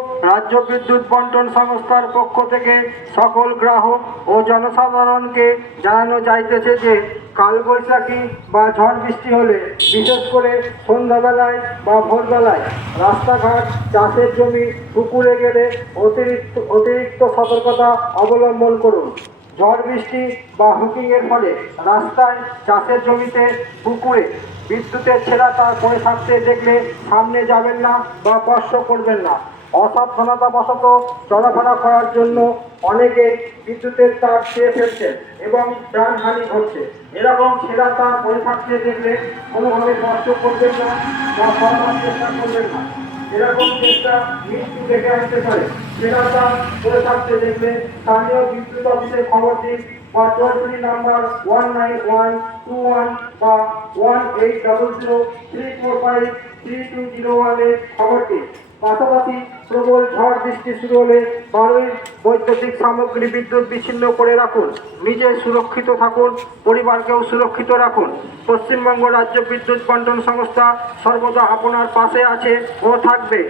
রাজ্য বিদ্যুৎ বন্টন সংস্থার পক্ষ থেকে সকল গ্রাহক ও জনসাধারণকে জানানো যাইতেছে যে কালবৈশাখী বা ঝড় বৃষ্টি হলে বিশেষ করে সন্ধ্যাবেলায় বা ভোরবেলায় রাস্তাঘাট, চাষের জমি, পুকুরে গেলে অতিরিক্ত সতর্কতা অবলম্বন করুন। ঝড় বৃষ্টি বা হুকিংয়ের ফলে রাস্তায়, চাষের জমিতে, পুকুরে বিদ্যুতের ছেঁড়া তার পড়ে থাকতে দেখলে সামনে যাবেন না বা স্পর্শ করবেন না। অসাবধানতাবশত চলাফেরা করার জন্য অনেকে বিদ্যুতের তার ছিঁড়ে ফেলছে এবং প্রাণহানি ঘটছে। এরকম ছেঁড়া তার পড়ে থাকতে দেখলে কোনোভাবে স্পর্শ করবেন না বা সরানোর চেষ্টা করবেন না। এরকম চেষ্টা মৃত্যু ডেকে আসতে পারে। ছেঁড়া তার পড়ে থাকতে দেখলে স্থানীয় বিদ্যুৎ অফিসে খবর দিন বা টোল ফ্রি নাম্বার 19121 বা 180034532201 এ খবর দিন। পাশাপাশি প্রবল ঝড় বৃষ্টি শুরু হলে বাড়ির বৈদ্যুতিক সামগ্রী বিদ্যুৎ বিচ্ছিন্ন করে রাখুন। নিজে সুরক্ষিত থাকুন, পরিবারকেও সুরক্ষিত রাখুন। পশ্চিমবঙ্গ রাজ্য বিদ্যুৎ বন্টন সংস্থা সর্বদা আপনার পাশে আছে ও থাকবে।